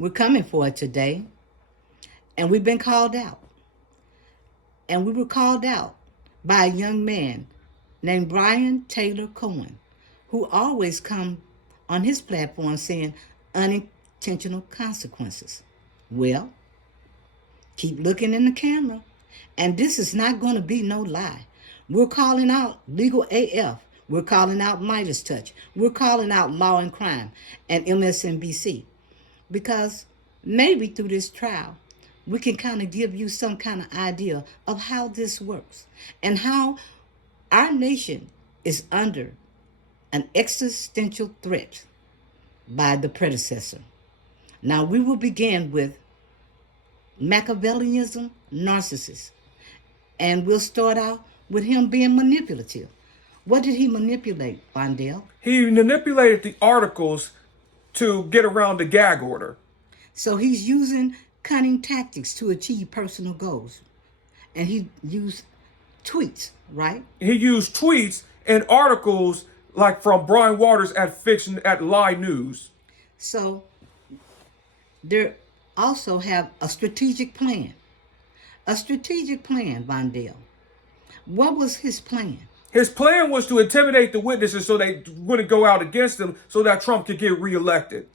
We're coming for it today. And we've been called out. And we were called out by a young man named Brian Taylor Cohen, who always come on his platform saying unintentional consequences. Well, keep looking in the camera. And this is not going to be no lie. We're calling out Legal AF. We're calling out Midas Touch. We're calling out Law and Crime and MSNBC. Because maybe through this trial, we can kind of give you some kind of idea of how this works and how our nation is under an existential threat by the predecessor. Now, we will begin with Machiavellianism, Narcissist. And we'll start out with him being manipulative. What did he manipulate, Bondell? He manipulated the articles to get around the gag order. So he's using cunning tactics to achieve personal goals. And he used tweets, right? He used tweets and articles like from Brian Waters at Lie News. So there also have a strategic plan. A strategic plan, Bondell. What was his plan? His plan was to intimidate the witnesses so they wouldn't go out against him so that Trump could get reelected.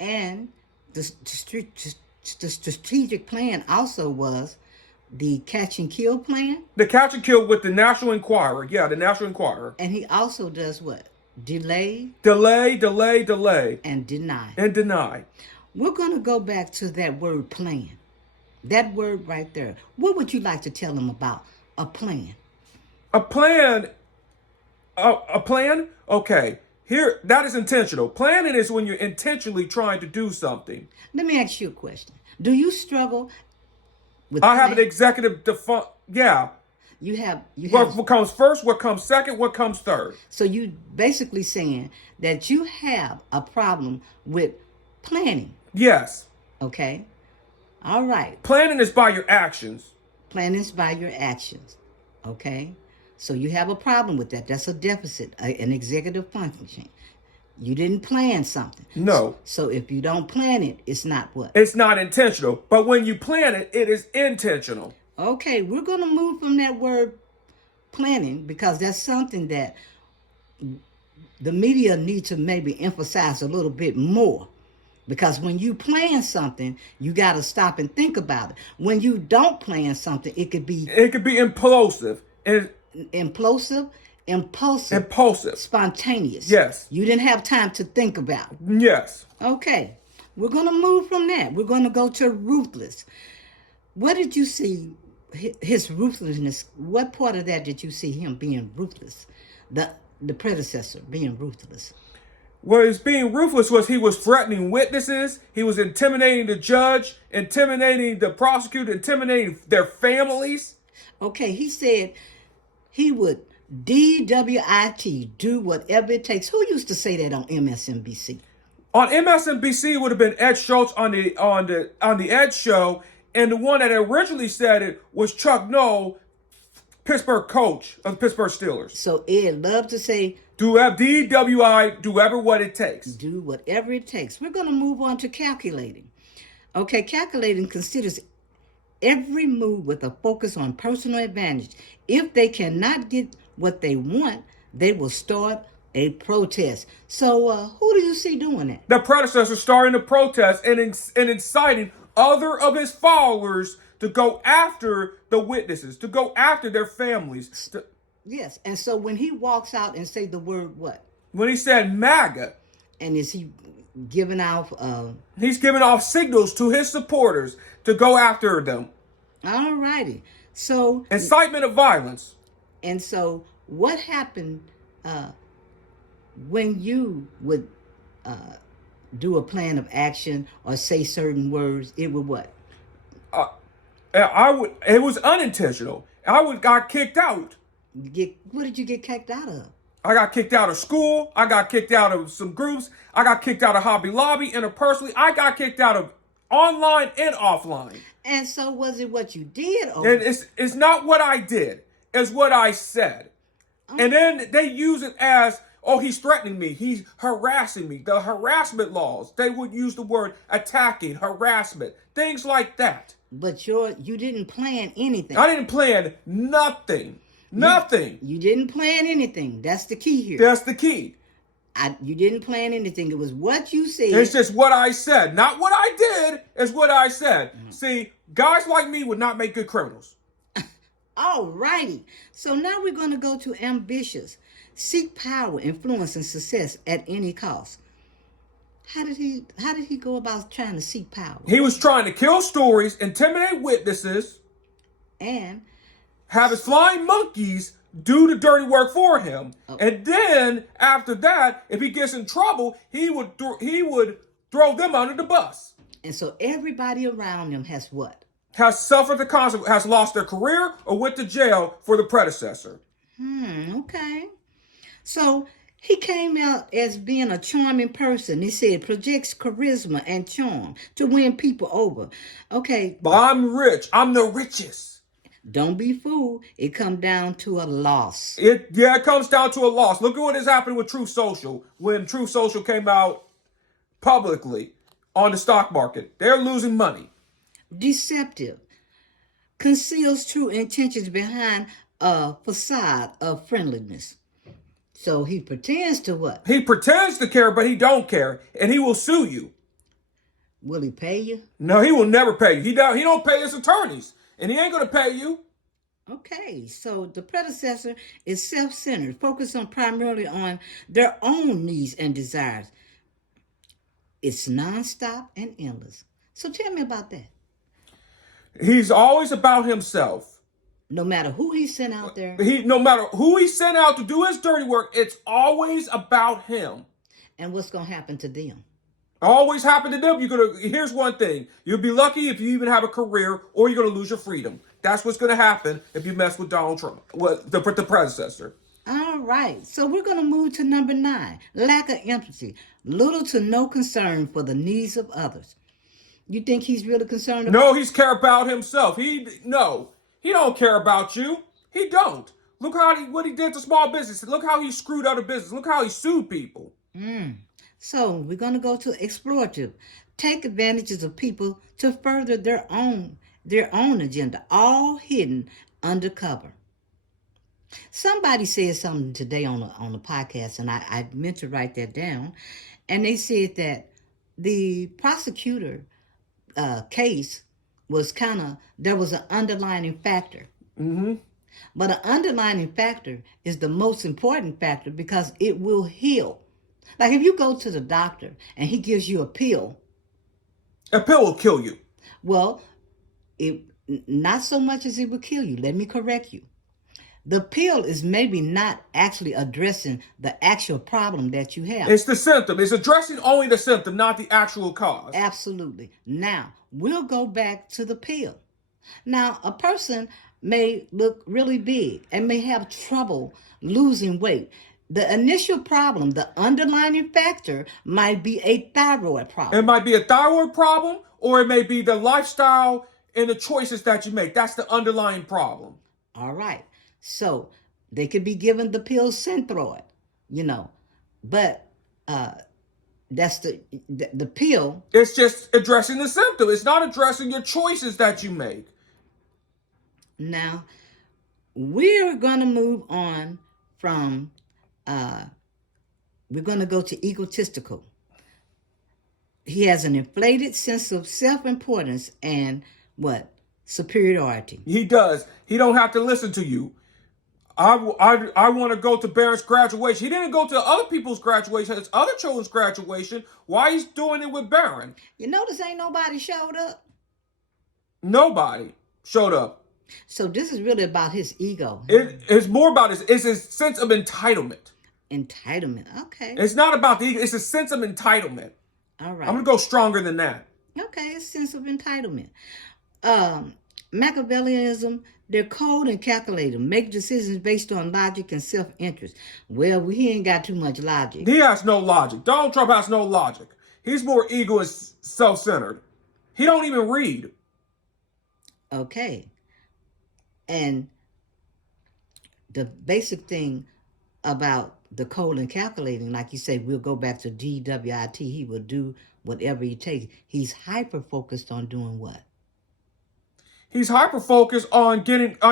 And the strategic plan also was the catch and kill plan. The catch and kill with the National Enquirer. Yeah, the National Enquirer. And he also does what? Delay. And deny. And deny. We're going to go back to that word plan. That word right there. What would you like to tell them about a plan? A plan? A plan? Okay. Here, that is intentional. Planning is when you're intentionally trying to do something. Let me ask you a question. Do you struggle with I have an executive yeah. You have what comes first, what comes second, what comes third. So you basically saying that you have a problem with planning. Yes. Okay. All right. Planning is by your actions. Planning is by your actions. Okay. So you have a problem with that. That's a deficit, an executive function. You didn't plan something. No. So if you don't plan it, it's not what? It's not intentional. But when you plan it, it is intentional. Okay, we're going to move from that word planning because that's something that the media need to maybe emphasize a little bit more. Because when you plan something, you got to stop and think about it. When you don't plan something, it could be implosive. Impulsive. Spontaneous. Yes. You didn't have time to think about it. Yes. Okay. We're going to move from that. We're going to go to Ruthless. What did you see his ruthlessness? What part of that did you see him being ruthless? The predecessor being ruthless. What is being ruthless was he was threatening witnesses. He was intimidating the judge, intimidating the prosecutor, intimidating their families. Okay, he said he would DWIT, do whatever it takes. Who used to say that on MSNBC? On MSNBC, it would have been Ed Schultz on the Ed Show, and the one that originally said it was Chuck Noll, Pittsburgh coach of the Pittsburgh Steelers. So Ed loved to say, DWI, do whatever what it takes. Do whatever it takes. We're going to move on to calculating. Okay, calculating considers every move with a focus on personal advantage. If they cannot get what they want, they will start a protest. So who do you see doing that? The predecessor starting a protest and inciting other of his followers to go after the witnesses, to go after their families. Yes, and so when he walks out and say the word what? When he said MAGA. And is he giving off... He's giving off signals to his supporters to go after them. All righty. So... Incitement of violence. And so what happened when you would do a plan of action or say certain words? It would what? It was unintentional. I got kicked out. What did you get kicked out of? I got kicked out of school. I got kicked out of some groups. I got kicked out of Hobby Lobby. Interpersonally, I got kicked out of online and offline. And so was it what you did? Or... And it's not what I did. It's what I said. And then they use it as, Oh, he's threatening me. He's harassing me. The harassment laws, they would use the word attacking, harassment, things like that. But you didn't plan anything. I didn't plan nothing. Nothing. You didn't plan anything. That's the key here. That's the key. You didn't plan anything. It was what you said. It's just what I said. Not what I did. It's what I said. See, guys like me would not make good criminals. All righty. So now we're going to go to ambitious. Seek power, influence, and success at any cost. How did he go about trying to seek power? He was trying to kill stories, intimidate witnesses, and have his flying monkeys do the dirty work for him. Oh. And then after that, if he gets in trouble, he would throw them under the bus. And so everybody around him has what? Has suffered the consequence, has lost their career or went to jail for the predecessor. Okay. So he came out as being a charming person. He said projects charisma and charm to win people over. Okay. But I'm rich. I'm the richest. Don't be fooled. It comes down to a loss. It comes down to a loss. Look at what has happened with Truth Social. When Truth Social came out publicly on the stock market, they're losing money. Deceptive. Conceals true intentions behind a facade of friendliness. So he pretends to what? He pretends to care, but he don't care. And he will sue you. Will he pay you? No, he will never pay you. He don't pay his attorneys. And he ain't going to pay you. Okay, so the predecessor is self-centered, focused primarily on their own needs and desires. It's nonstop and endless. So tell me about that. He's always about himself. No matter who he sent out there. No matter who he sent out to do his dirty work, it's always about him. And what's going to happen to them? Always happen to them. Here's one thing. You'll be lucky if you even have a career, or you're going to lose your freedom. That's what's going to happen if you mess with Donald Trump, the predecessor. All right. So we're going to move to number 9. Lack of empathy. Little to no concern for the needs of others. You think he's really concerned about? No, he's care about himself. He don't care about you. He don't. Look what he did to small business. Look how he screwed other business. Look how he sued people. So we're going to go to exploitative. Take advantages of people to further their own agenda, all hidden undercover. Somebody said something today on the podcast, and I meant to write that down. And they said that the prosecutor case was there was an underlining factor. Mm-hmm. But an underlining factor is the most important factor because it will heal. Like if you go to the doctor and he gives you a pill will kill you. Well, not so much as it will kill you. Let me correct you. The pill is maybe not actually addressing the actual problem that you have. It's the symptom. It's addressing only the symptom, not the actual cause. Absolutely. Now, we'll go back to the pill. Now, a person may look really big and may have trouble losing weight. The initial problem, the underlying factor, might be a thyroid problem. It might be a thyroid problem, or it may be the lifestyle and the choices that you make. That's the underlying problem. All right. So they could be given the pill Synthroid, but that's the pill. It's just addressing the symptom. It's not addressing your choices that you make. Now, we're going to move on from, we're going to go to egotistical. He has an inflated sense of self-importance and superiority. He does. He don't have to listen to you. I want to go to Barron's graduation. He didn't go to other people's graduation, his other children's graduation. Why he's doing it with Barron? You notice ain't nobody showed up? Nobody showed up. So this is really about his ego. It's more about his sense of entitlement. Entitlement, okay. It's not about the ego. It's a sense of entitlement. All right. I'm going to go stronger than that. Okay, a sense of entitlement. Machiavellianism, they're cold and calculated, make decisions based on logic and self-interest. Well, he ain't got too much logic. He has no logic. Donald Trump has no logic. He's more ego and self-centered. He don't even read. Okay. And the basic thing about the cold and calculating, like you say, we'll go back to DWIT. He will do whatever he takes. He's hyper focused on doing what? He's hyper focused on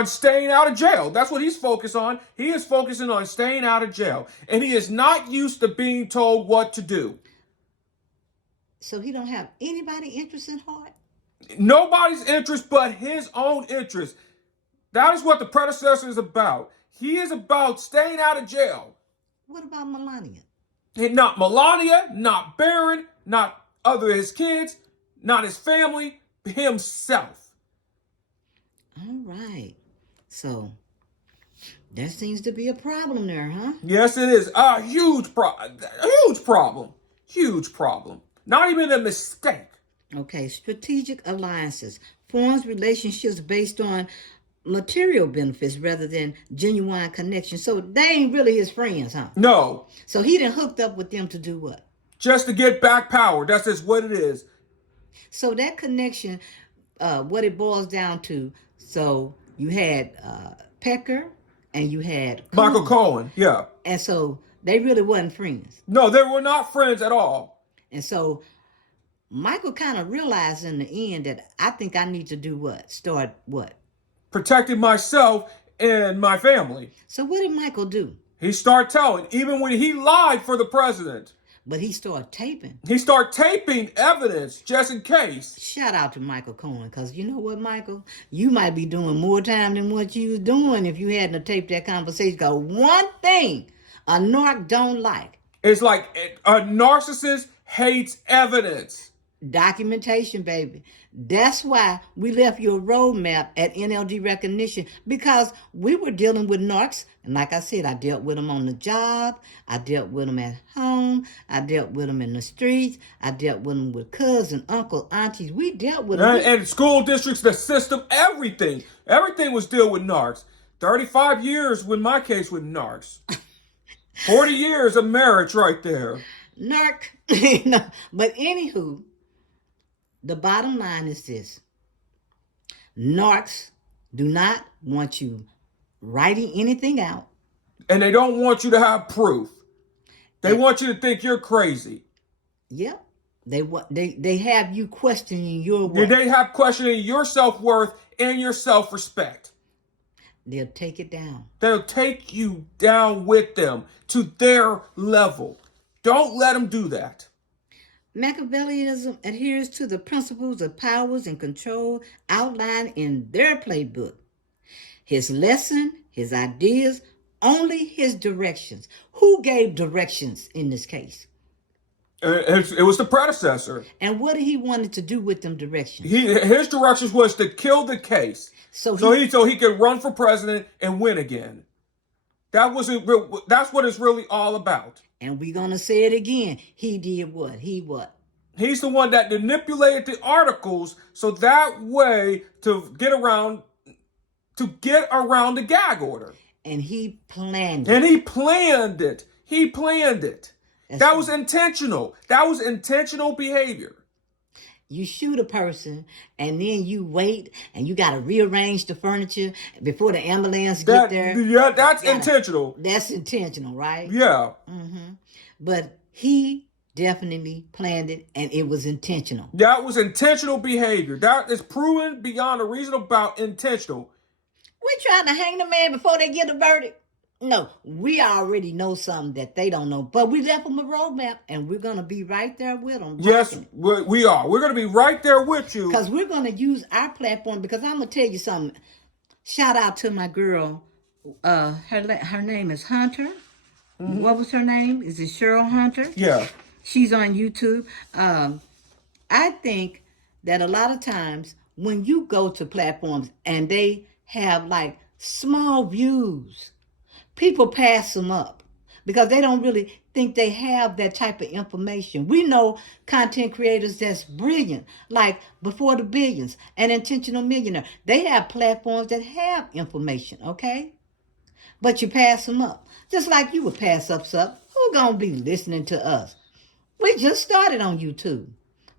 staying out of jail. That's what he's focused on. He is focusing on staying out of jail. And he is not used to being told what to do. So he don't have anybody interest in heart? Nobody's interest but his own interest. That is what the predecessor is about. He is about staying out of jail. What about Melania? Not Melania, not Barron, not other his kids, not his family, himself. All right. So there seems to be a problem there, huh? Yes, it is. A huge problem. Huge problem. Not even a mistake. Okay, strategic alliances forms relationships based on material benefits rather than genuine connection. So they ain't really his friends, huh? No. So he done hooked up with them to do what? Just to get back power. That's just what it is. So that connection, what it boils down to, so you had Pecker and you had Michael Cohen, yeah. And so they really wasn't friends. No, they were not friends at all. And so Michael kind of realized in the end that I think I need to do what? Start what? Protecting myself and my family. So what did Michael do? He started telling, even when he lied for the president. But he started taping. He started taping evidence just in case. Shout out to Michael Cohen, because you know what, Michael? You might be doing more time than what you was doing if you hadn't taped that conversation. Because one thing a narc don't like. It's like a narcissist hates evidence. Documentation, baby. That's why we left you a roadmap at NLD Recognition, because we were dealing with narcs. And like I said, I dealt with them on the job. I dealt with them at home. I dealt with them in the streets. I dealt with them with cousins, uncle, aunties. We dealt with them. And school districts, the system, everything. Everything was dealt with narcs. 35 years with my case with narcs. 40 years of marriage right there. Narc. But anywho, the bottom line is this. Narcs do not want you writing anything out. And they don't want you to have proof. They want you to think you're crazy. Yep. They have you questioning your worth. They have questioning your self-worth and your self-respect. They'll take it down. They'll take you down with them to their level. Don't let them do that. Machiavellianism adheres to the principles of powers and control outlined in their playbook. His lesson, his ideas, only his directions. Who gave directions in this case? It was the predecessor. And what did he wanted to do with them directions? His directions was to kill the case, so he could run for president and win again. That's what it's really all about. And we're gonna say it again. He did what? He's the one that manipulated the articles so that way to get around the gag order. And he planned it. He planned it. That was intentional. That was intentional behavior. You shoot a person and then you wait and you got to rearrange the furniture before the ambulance get there. Yeah, that's intentional. That's intentional, right? Yeah. Mm-hmm. But he definitely planned it and it was intentional. That was intentional behavior. That is proven beyond a reasonable doubt intentional. We're trying to hang the man before they get a verdict. No, we already know something that they don't know. But we left them a roadmap, and we're going to be right there with them. Yes, we are. We're going to be right there with you. Because we're going to use our platform. Because I'm going to tell you something. Shout out to my girl. Her name is Hunter. Mm-hmm. What was her name? Is it Cheryl Hunter? Yeah. She's on YouTube. I think that a lot of times when you go to platforms and they have like small views, people pass them up because they don't really think they have that type of information. We know content creators that's brilliant, like Before the Billions and Intentional Millionaire. They have platforms that have information, okay? But you pass them up. Just like you would pass up stuff. Who's going to be listening to us? We just started on YouTube.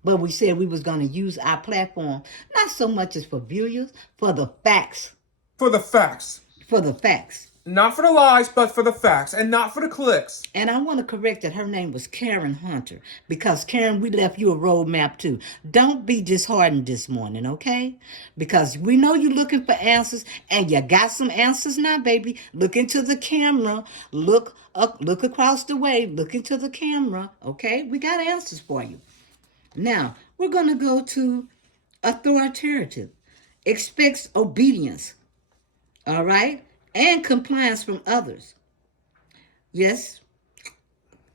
But we said we was going to use our platform, not so much as for viewers, for the facts. For the facts. For the facts. Not for the lies, but for the facts, and not for the clicks. And I want to correct that her name was Karen Hunter, because Karen, we left you a roadmap too. Don't be disheartened this morning, okay? Because we know you're looking for answers, and you got some answers now, baby. Look into the camera. Look up, look across the way. Look into the camera, okay? We got answers for you. Now, we're going to go to authoritative. Expects obedience, all right? And compliance from others. Yes.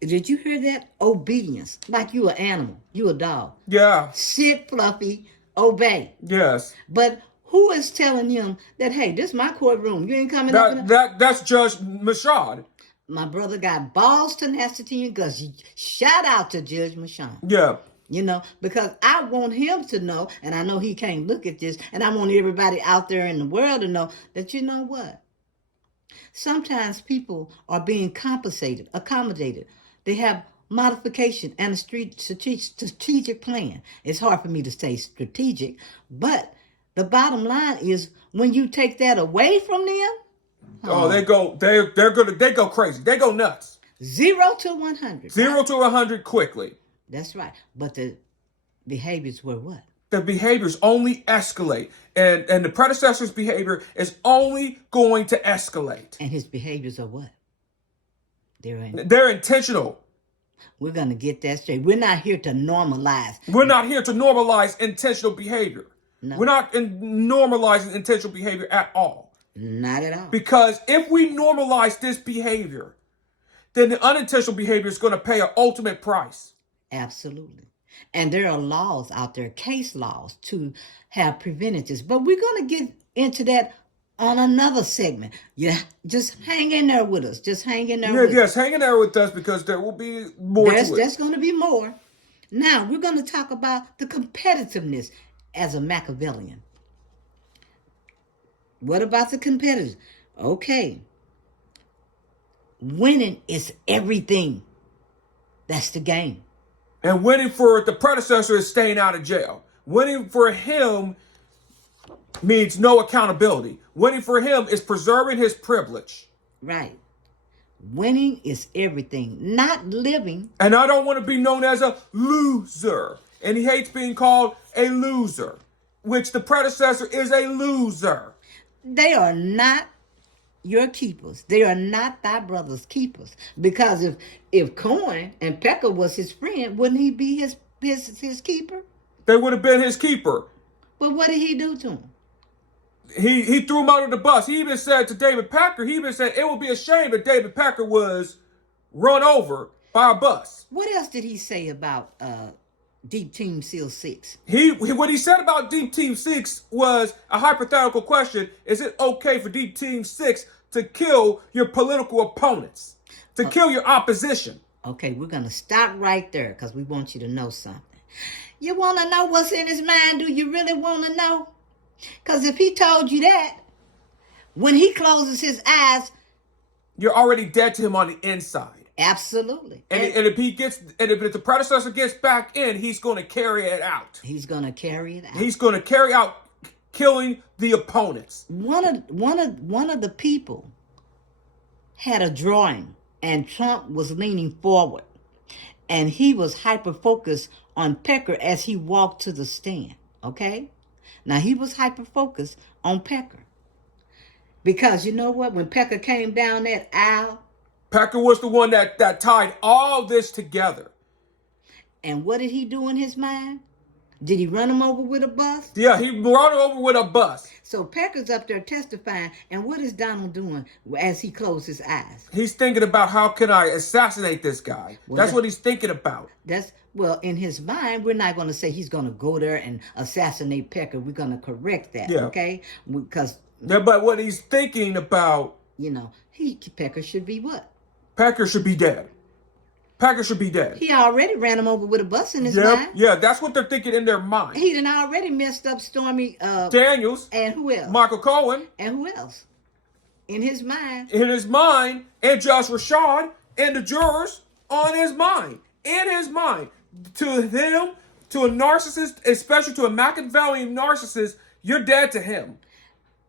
Did you hear that? Obedience. Like you an animal. You a dog. Yeah. Sit, Fluffy. Obey. Yes. But who is telling him that, hey, this is my courtroom. You ain't coming up. That's Judge Machad. My brother got balls, tenacity, and guts. Shout out to Judge Machad. Yeah. You know, because I want him to know, and I know he can't look at this, and I want everybody out there in the world to know that, you know what? Sometimes people are being accommodated. They have modification and a strategic plan. It's hard for me to say strategic, but the bottom line is when you take that away from them, they go crazy. They go nuts. 0 to 100. 0 to 100 quickly. That's right. But the behaviors were what? The behaviors only escalate. And the predecessor's behavior is only going to escalate. And his behaviors are what? They're intentional. We're going to get that straight. We're not here to normalize. We're not here to normalize intentional behavior. No. We're not normalizing intentional behavior at all. Not at all. Because if we normalize this behavior, then the unintentional behavior is going to pay an ultimate price. Absolutely. And there are laws out there, case laws, to have preventatives. But we're going to get into that on another segment. Yeah, just hang in there with us. Just hang in there with us. Yes, hang in there with us because there will be more to it. There's going to be more. Now, we're going to talk about the competitiveness as a Machiavellian. What about the competitors? Okay. Winning is everything. That's the game. And winning for the predecessor is staying out of jail. Winning for him means no accountability. Winning for him is preserving his privilege. Right. Winning is everything, not living. And I don't want to be known as a loser. And he hates being called a loser, which the predecessor is a loser. They are not your keepers. They are not thy brother's keepers. Because if Cohen and Pecker was his friend, wouldn't he be his keeper? They would have been his keeper. But what did he do to him? He threw him under the bus. He even said to David Packer, it would be a shame if David Packer was run over by a bus. What else did he say about Deep Team SEAL 6? What he said about Deep Team 6 was a hypothetical question. Is it okay for Deep Team 6 to kill your political opponents, to kill your opposition? Okay, we're going to stop right there because we want you to know something. You want to know what's in his mind? Do you really want to know? Because if he told you that, when he closes his eyes, you're already dead to him on the inside. Absolutely. And if the predecessor gets back in, he's going to carry it out. He's going to carry it out. He's going to carry out killing the opponents. One of the people had a drawing, and Trump was leaning forward, and he was hyper focused on Pecker as he walked to the stand. Okay, now he was hyper focused on Pecker because you know what? When Pecker came down that aisle, Pecker was the one that tied all this together. And what did he do in his mind? Did he run him over with a bus? Yeah, he run him over with a bus. So Pecker's up there testifying, and what is Donald doing as he closed his eyes? He's thinking about how can I assassinate this guy. Well, that's what he's thinking about. In his mind, we're not going to say he's going to go there and assassinate Pecker. We're going to correct that, okay? Because but what he's thinking about, Pecker should be what? Pecker should be dead. Pecker should be dead. He already ran him over with a bus in his mind. Yeah, that's what they're thinking in their mind. He done already messed up Stormy Daniels. And who else? Michael Cohen. And who else? In his mind. In his mind. And Josh Rashad and the jurors on his mind. In his mind. To them, to a narcissist, especially to a Machiavellian narcissist, you're dead to him.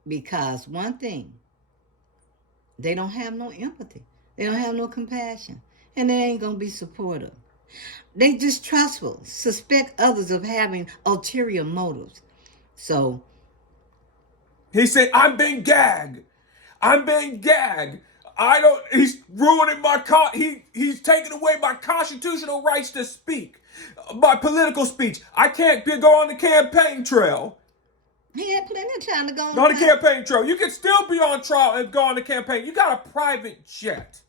Because one thing, They don't have no empathy. They don't have no compassion. And they ain't going to be supportive. They distrustful, suspect others of having ulterior motives. So he said, I'm being gagged. I'm being gagged. He's ruining he's taking away my constitutional rights to speak. My political speech. I can't go on the campaign trail. he had plenty of time to go On the campaign trail. You can still be on trial and go on the campaign. You got a private jet.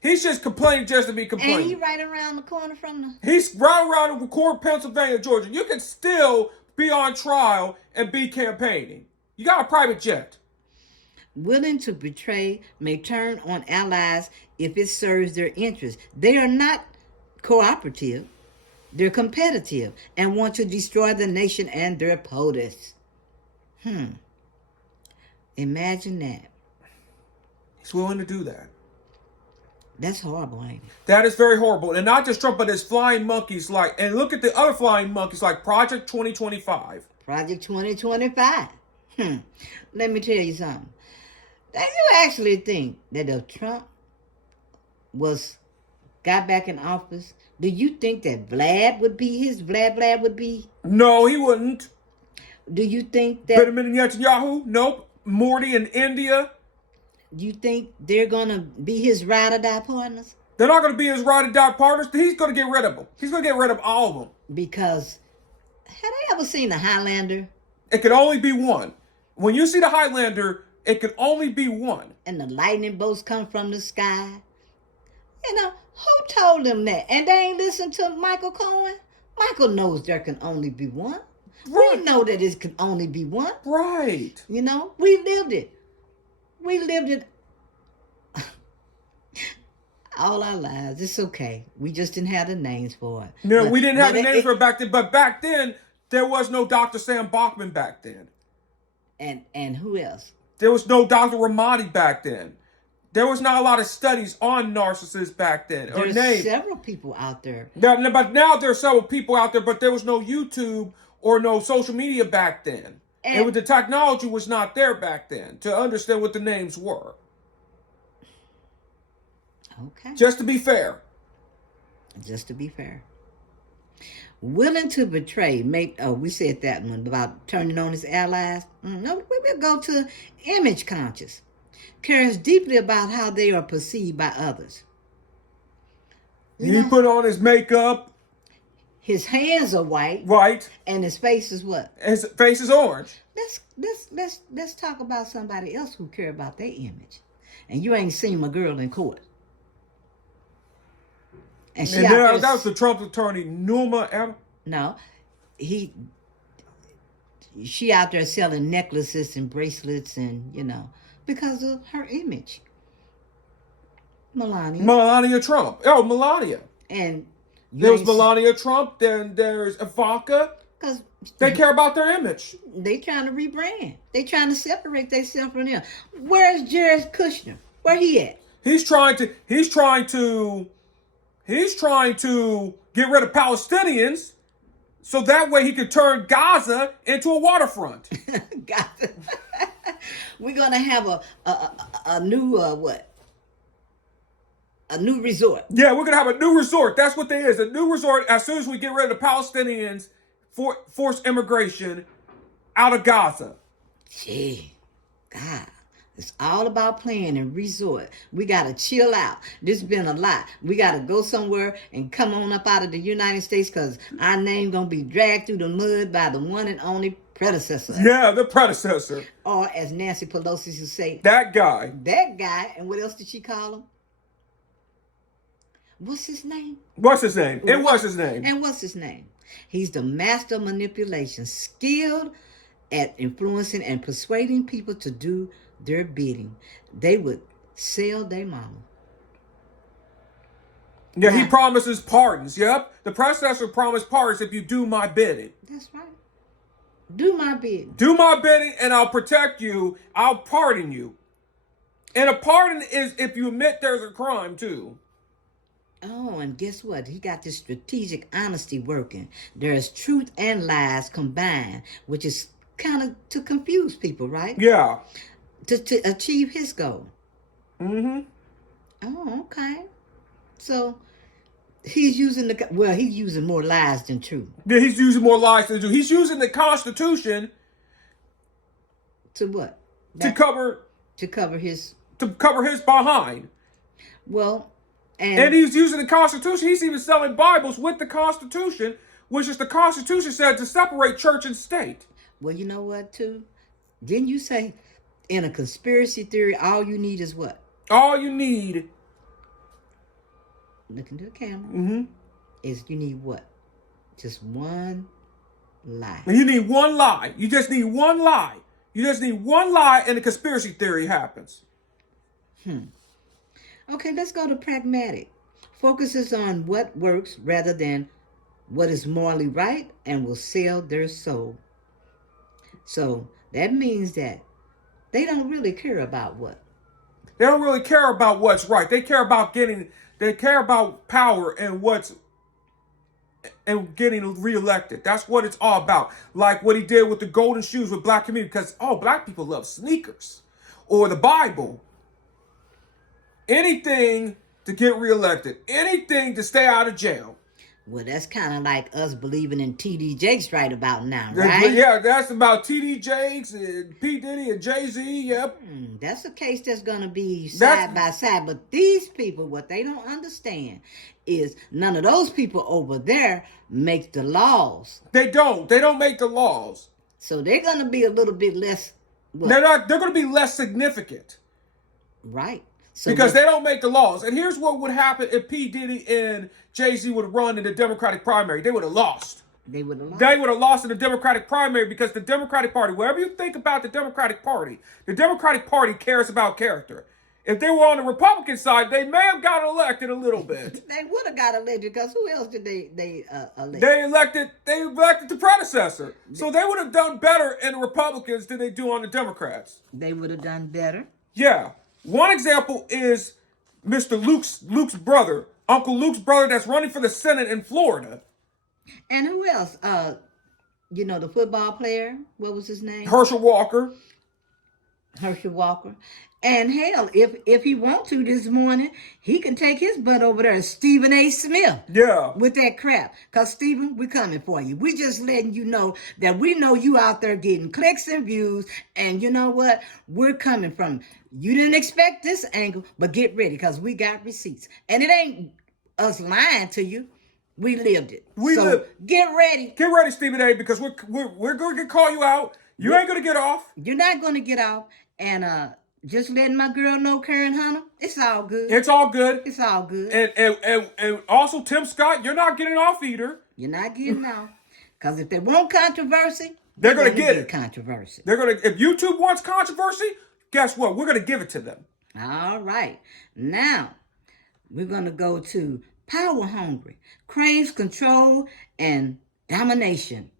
He's just complaining just to be complaining. And he right around the corner from the... He's right around the corner, Pennsylvania, Georgia. You can still be on trial and be campaigning. You got a private jet. Willing to betray may turn on allies if it serves their interests. They are not cooperative. They're competitive and want to destroy the nation and their POTUS. Imagine that. He's willing to do that. That's horrible, ain't it? That is very horrible. And not just Trump, but his flying monkeys and look at the other flying monkeys like Project 2025. Project 2025. Let me tell you something. Do you actually think that if Trump got back in office, do you think that Vlad would be? No, he wouldn't. Do you think that... Benjamin Netanyahu? Nope. Morty in India? Do you think they're going to be his ride-or-die partners? They're not going to be his ride-or-die partners. He's going to get rid of them. He's going to get rid of all of them. Because, have they ever seen the Highlander? It can only be one. When you see the Highlander, it can only be one. And the lightning bolts come from the sky. You know, who told them that? And they ain't listened to Michael Cohen? Michael knows there can only be one. Right. We know that it can only be one. Right. You know, we lived it. We lived it all our lives. It's okay. We just didn't have the names for it. No, we didn't have the names for it back then. But back then, there was no Dr. Sam Bachman back then. And who else? There was no Dr. Ramadi back then. There was not a lot of studies on narcissists back then. There's several people out there. But now there's several people out there, but there was no YouTube or no social media back then. And the technology was not there back then to understand what the names were. Okay. Just to be fair. Willing to betray. We said that one about turning on his allies. No, we will go to image conscious. Cares deeply about how they are perceived by others. He put on his makeup. His hands are white. Right. And his face is what? His face is orange. Let's talk about somebody else who care about their image. And you ain't seen my girl in court. And that was the Trump attorney, Numa. No. She out there selling necklaces and bracelets and, because of her image. Melania Trump. Oh, Melania. And there was Melania Trump, then there's Ivanka. Because they care about their image. They trying to rebrand. They trying to separate themselves from them. Where's Jared Kushner? Where he at? He's trying to get rid of Palestinians so that way he could turn Gaza into a waterfront. Gaza. We're going to have a new, a new resort. Yeah, we're going to have a new resort. That's what there is. A new resort as soon as we get rid of the Palestinians, forced immigration out of Gaza. Gee, God. It's all about playing and resort. We got to chill out. This has been a lot. We got to go somewhere and come on up out of the United States because our name going to be dragged through the mud by the one and only predecessor. Yeah, the predecessor. Or as Nancy Pelosi used to say. That guy. And what else did she call him? What's his name? It was his name. And what's his name? He's the master of manipulation, skilled at influencing and persuading people to do their bidding. They would sell their mama. Yeah, he promises pardons. Yep. The predecessor promised pardons if you do my bidding. That's right. Do my bidding. Do my bidding and I'll protect you. I'll pardon you. And a pardon is if you admit there's a crime too. Oh, and guess what? He got this strategic honesty working. There's truth and lies combined, which is kind of to confuse people, right? Yeah. To achieve his goal. Mm-hmm. Oh, okay. So he's using he's using more lies than truth. Yeah, he's using more lies than truth. He's using the Constitution To what? to That cover to cover his his behind. well, And he's using the Constitution. He's even selling Bibles with the Constitution, which is the Constitution said to separate church and state. well, you know what? Too, didn't you say in a conspiracy theory, all you need is what? All you need, Look into the camera. mm-hmm, Is you need what? Just one lie. you need one lie. You just need one lie. You just need one lie, and the conspiracy theory happens. Okay, let's go to pragmatic. Focuses on what works rather than what is morally right and will sell their soul. So that means that they don't really care about what. They don't really care about what's right. They care about power and getting reelected. That's what it's all about. Like what he did with the golden shoes with black community, because black people love sneakers or the Bible. Anything to get reelected. Anything to stay out of jail. Well, that's kind of like us believing in T.D. Jakes right about now, right? Yeah, that's about T.D. Jakes and P. Diddy and Jay-Z, yep. That's a case that's going to be side by side. But these people, what they don't understand is none of those people over there make the laws. They don't make the laws. So they're going to be a little bit less. What? They're going to be less significant. Right. So because they don't make the laws. And here's what would happen if P. Diddy and Jay-Z would have run in the Democratic primary. They would have lost. They would have lost in the Democratic primary because the Democratic Party, whatever you think about the Democratic Party cares about character. If they were on the Republican side, they may have got elected a little bit. They would have got elected because who else did they elect? They elected the predecessor. So they would have done better in the Republicans than they do on the Democrats. They would have done better. Yeah. One example is Mr. Luke's brother, Uncle Luke's brother that's running for the Senate in Florida. And who else? The football player, what was his name? Herschel Walker. And hell, if he wants to this morning, he can take his butt over there to Stephen A. Smith. Yeah. With that crap. Because, Stephen, we're coming for you. We're just letting you know that we know you out there getting clicks and views. And you know what? We're coming from. You didn't expect this angle, but get ready because we got receipts. And it ain't us lying to you. We lived it. Get ready. Get ready, Stephen A., because we're going to call you out. You ain't going to get off. You're not going to get off. And just letting my girl know, Karen Hunter, it's all good. It's all good. It's all good. And also, Tim Scott, you're not getting off either. You're not getting off. Because if they want controversy, they're going to get it. Controversy. If YouTube wants controversy, guess what? We're going to give it to them. All right. Now, we're going to go to power hungry, craves control and domination.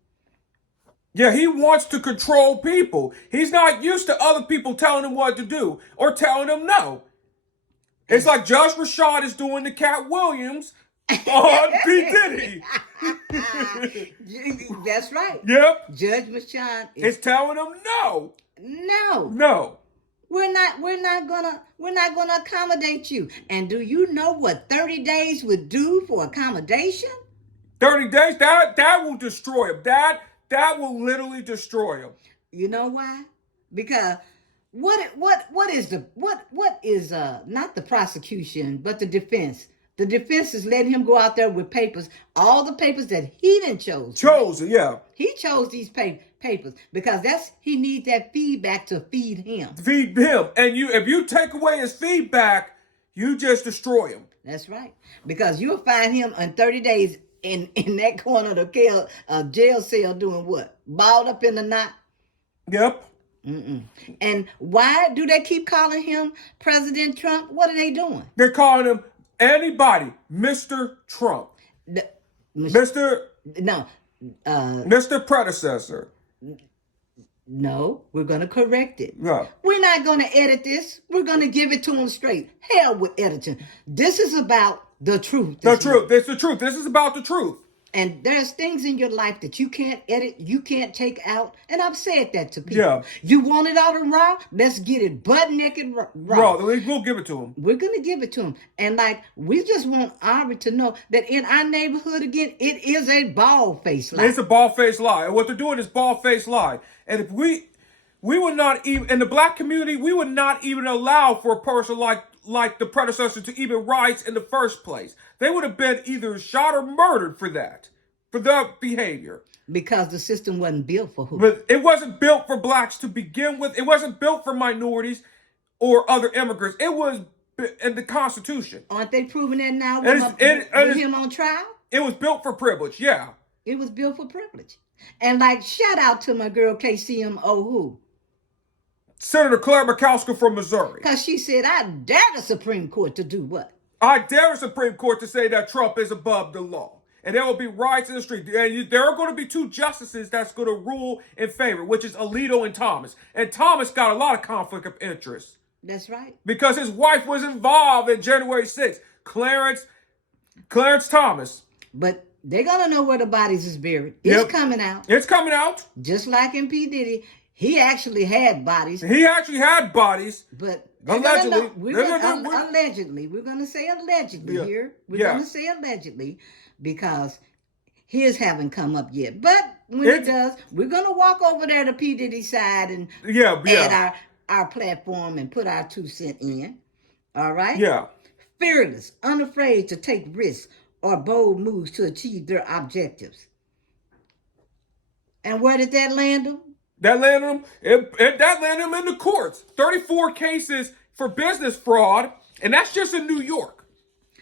Yeah, he wants to control people. He's not used to other people telling him what to do or telling him no. It's like Judge Rashad is doing to Cat Williams on P. Diddy. That's right. Yep. Judge Rashad is telling him no. No. We're not gonna accommodate you. And do you know what 30 days would do for accommodation? 30 days? That will destroy him. That will literally destroy him. You know why? Because what is not the prosecution, but the defense. The defense is letting him go out there with papers, all the papers that he didn't chose. Yeah. He chose these papers because he needs that feedback to feed him. Feed him. And if you take away his feedback, you just destroy him. That's right. Because you'll find him in 30 days in that corner of the jail cell doing what? Balled up in the knot? Yep. And why do they keep calling him President Trump? What are they doing? They're calling him anybody, Mr. Trump. Mr. Predecessor. No, we're going to correct it. Yeah. We're not going to edit this. We're going to give it to him straight. Hell with editing. This is about the truth. The truth. It's the truth. This is about the truth. And there's things in your life that you can't edit, you can't take out. And I've said that to people. Yeah. You want it out of raw? Let's get it butt naked raw. Raw. We'll give it to him. We're going to give it to him. And like, we just want Ari to know that in our neighborhood, again, it is a bald-faced lie. It's a bald-faced lie. And what they're doing is bald-faced lie. And if we would not even, in the black community, we would not even allow for a person like the predecessor to even rise in the first place. They would have been either shot or murdered for that, for their behavior. Because the system wasn't built for who? But it wasn't built for blacks to begin with. It wasn't built for minorities or other immigrants. It was in the Constitution. Aren't they proving that now with him on trial? It was built for privilege, yeah. It was built for privilege. And like, shout out to my girl KCMO who? Senator Claire Murkowski from Missouri. Because she said, I dare the Supreme Court to do what? I dare the Supreme Court to say that Trump is above the law. And there will be riots in the street. And there are going to be two justices that's going to rule in favor, which is Alito and Thomas. And Thomas got a lot of conflict of interest. That's right. Because his wife was involved in January 6th. Clarence Thomas. But they're going to know where the bodies is buried. It's coming out. It's coming out. Just like in P. Diddy. He actually had bodies. He actually had bodies. But allegedly. Allegedly. We're going to say allegedly here. We're going to say allegedly because his haven't come up yet. But when it does, we're going to walk over there to P. Diddy's side and add our platform and put our 2 cents in. All right? Yeah. Fearless, unafraid to take risks or bold moves to achieve their objectives. And where did that land them? That landed him in the courts. 34 cases for business fraud, and that's just in New York.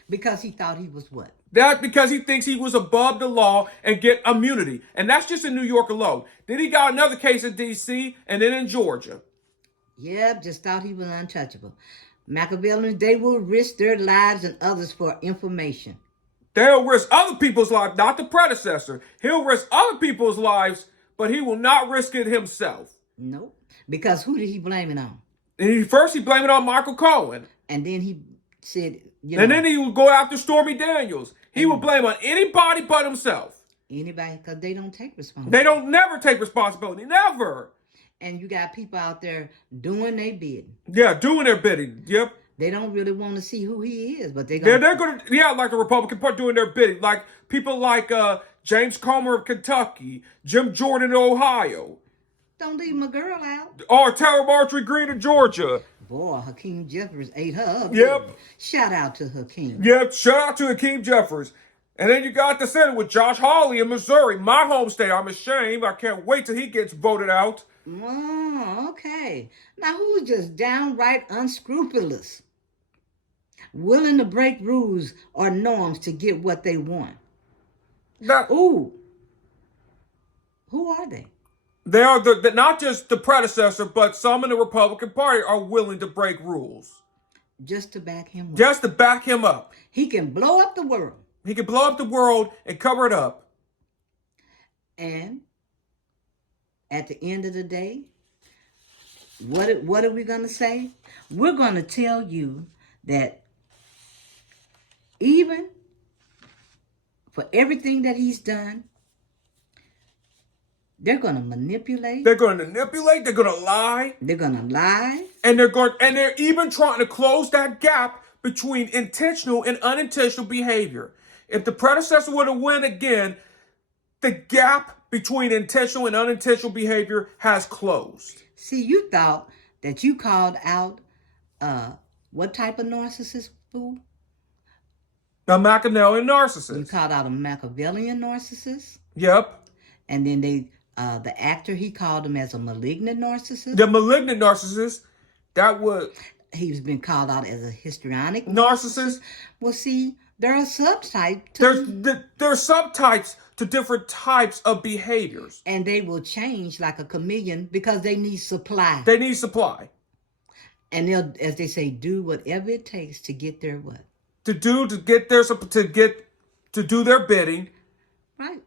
Because he thought he was what? That's because he thinks he was above the law and get immunity. And that's just in New York alone. Then he got another case in D.C. and then in Georgia. Yep, just thought he was untouchable. Machiavellians, they will risk their lives and others for information. They'll risk other people's lives, not the predecessor. He'll risk other people's lives, but he will not risk it himself. Nope. Because who did he blame it on? And first he blamed it on Michael Cohen. And then he said, and then he would go after Stormy Daniels. He would blame on anybody but himself. Anybody, because they don't take responsibility. They don't never take responsibility. Never. And you got people out there doing their bidding. Yeah, doing their bidding. Yep. They don't really want to see who he is, but they're going to, like the Republican Party doing their bidding. Like people like James Comer of Kentucky, Jim Jordan of Ohio. Don't leave my girl out. Or Tara Marjorie Greene of Georgia. Boy, Hakeem Jeffries ate her up. Yep. Shout out to Hakeem. Yep, shout out to Hakeem Jeffries. And then you got the Senate with Josh Hawley in Missouri, my home state. I'm ashamed. I can't wait till he gets voted out. Oh, okay. Now, who's just downright unscrupulous? Willing to break rules or norms to get what they want. Ooh. Who are they? They are not just the predecessor, but some in the Republican Party are willing to break rules. Just to back him up. Just to back him up. He can blow up the world. He can blow up the world and cover it up. And at the end of the day, what are we going to say? We're going to tell you that even for everything that he's done, they're going to manipulate. They're going to manipulate. They're going to lie. They're going to lie. And they're even trying to close that gap between intentional and unintentional behavior. If the predecessor were to win again, the gap between intentional and unintentional behavior has closed. See, you thought that you called out what type of narcissist, fool? A Machiavellian narcissist. You called out a Machiavellian narcissist. Yep. And then the actor, he called him as a malignant narcissist. The malignant narcissist, he's been called out as a histrionic narcissist. Well, see, there are subtypes. There are subtypes to different types of behaviors. And they will change like a chameleon because they need supply. They need supply. And they'll, as they say, do whatever it takes to get their what? To do their bidding. Right.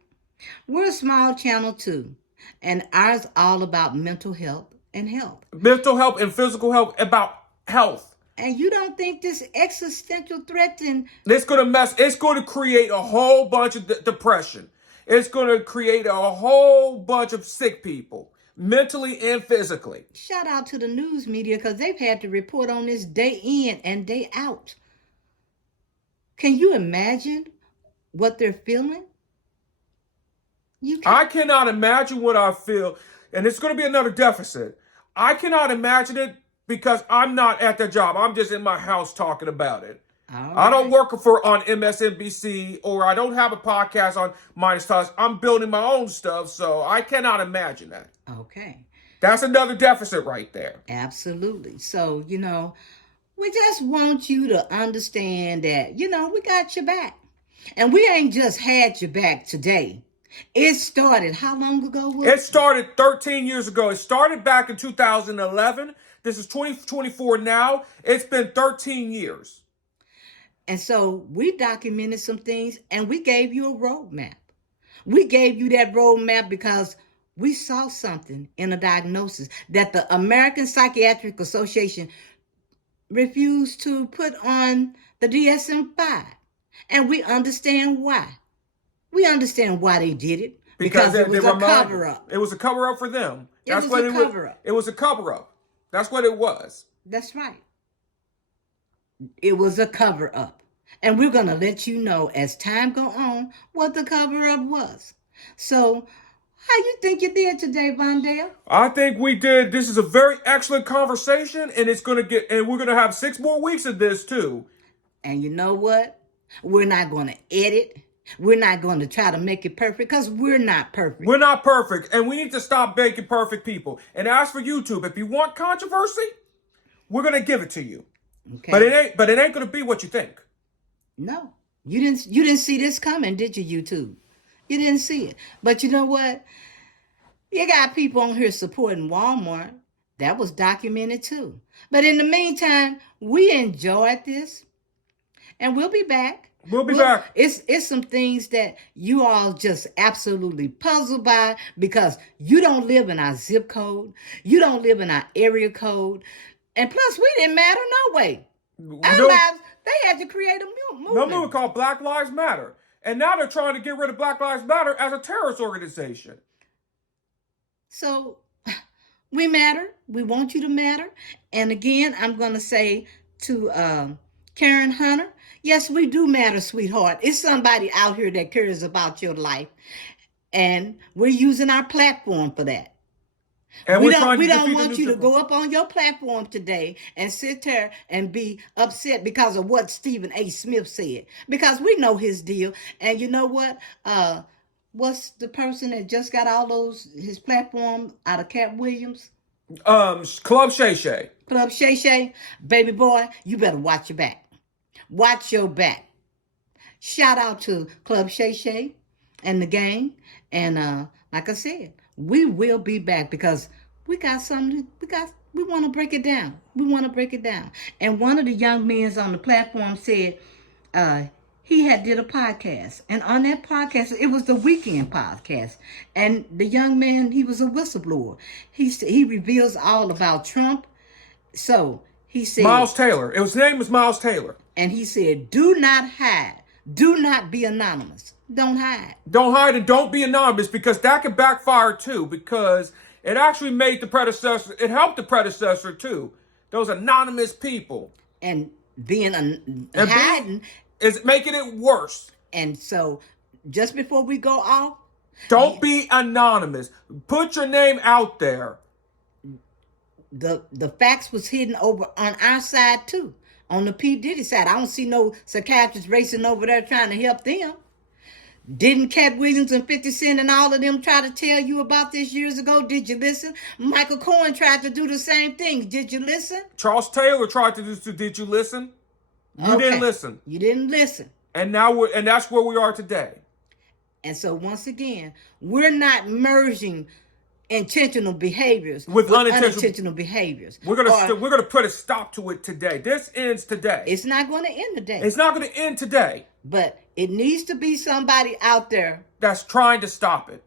We're a small channel too. And ours all about mental health and health. Mental health and physical health, about health. And you don't think this existential threat and It's going to create a whole bunch of depression. It's going to create a whole bunch of sick people, mentally and physically. shout out to the news media because they've had to report on this day in and day out. Can you imagine what they're feeling? I cannot imagine what I feel, and it's going to be another deficit. I cannot imagine it because I'm not at the job. I'm just in my house talking about it. I don't work on MSNBC, or I don't have a podcast on Minus Touch. I'm building my own stuff, so I cannot imagine that. Okay. That's another deficit right there. Absolutely. So, we just want you to understand that, we got your back. And we ain't just had your back today. It started, how long ago? It started 13 years ago. It started back in 2011. This is 2024 now. It's been 13 years. And so we documented some things and we gave you a roadmap. We gave you that roadmap because we saw something in a diagnosis that the American Psychiatric Association refused to put on the DSM-5. And we understand why. We understand why they did it. Because it was a cover-up. It was a cover-up for them. It was a cover-up. It was a cover-up. That's what it was. That's right. It was a cover-up. And we're going to let you know as time go on what the cover-up was. So, how you think you did today, Vondale? I think we did. This is a very excellent conversation, and we're going to have 6 more weeks of this too. And you know what? We're not going to edit. We're not going to try to make it perfect because we're not perfect. We're not perfect, and we need to stop making perfect people. And as for YouTube, if you want controversy, we're going to give it to you. Okay. But it ain't going to be what you think. No. You didn't see this coming, did you, YouTube? You didn't see it. But you know what? You got people on here supporting Walmart. That was documented too. But in the meantime, we enjoyed this. And we'll be back. We'll be back. It's some things that you all just absolutely puzzled by because you don't live in our zip code. You don't live in our area code. And plus, we didn't matter no way. Our lives, they had to create a movement. No movement called Black Lives Matter. And now they're trying to get rid of Black Lives Matter as a terrorist organization. So, we matter. We want you to matter. And again, I'm going to say to Karen Hunter, yes, we do matter, sweetheart. It's somebody out here that cares about your life. And we're using our platform for that. And we don't want you to go up on your platform today and sit there and be upset because of what Stephen A. Smith said. Because we know his deal. And you know what? What's the person that just got his platform out of Cat Williams? Club Shay Shay. Club Shay Shay. Baby boy, you better watch your back. Watch your back. Shout out to Club Shay Shay and the gang. And like I said, we will be back because we got something. We want to break it down. We want to break it down. And one of the young men on the platform said he had did a podcast. And on that podcast, it was the Weekend podcast. And the young man, he was a whistleblower. He reveals all about Trump. So he said... Miles Taylor. His name was Miles Taylor. And he said, do not hide. Do not be anonymous. Don't hide. Don't hide and don't be anonymous because that could backfire too because it actually made the predecessor, it helped the predecessor too. Those anonymous people. And being hiding. Is making it worse. And so just before we go off. Don't be anonymous. Put your name out there. The facts was hidden over on our side too. On the P. Diddy side. I don't see no psychiatrists racing over there trying to help them. Didn't Cat Williams and 50 Cent and all of them try to tell you about this years ago? Did you listen? Michael Cohen tried to do the same thing. Did you listen? Charles Taylor tried to do so. Did you listen? You didn't listen. You didn't listen. And now that's where we are today. And so once again, we're not merging intentional behaviors with unintentional behaviors. We're gonna put a stop to it today. This ends today. It's not going to end today. It's not going to end today. But it needs to be somebody out there that's trying to stop it.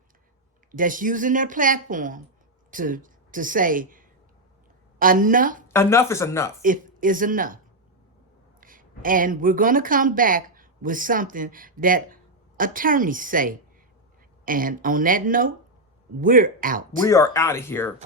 That's using their platform to say enough. Enough is enough. It is enough. And we're going to come back with something that attorneys say. And on that note, we're out. We are out of here.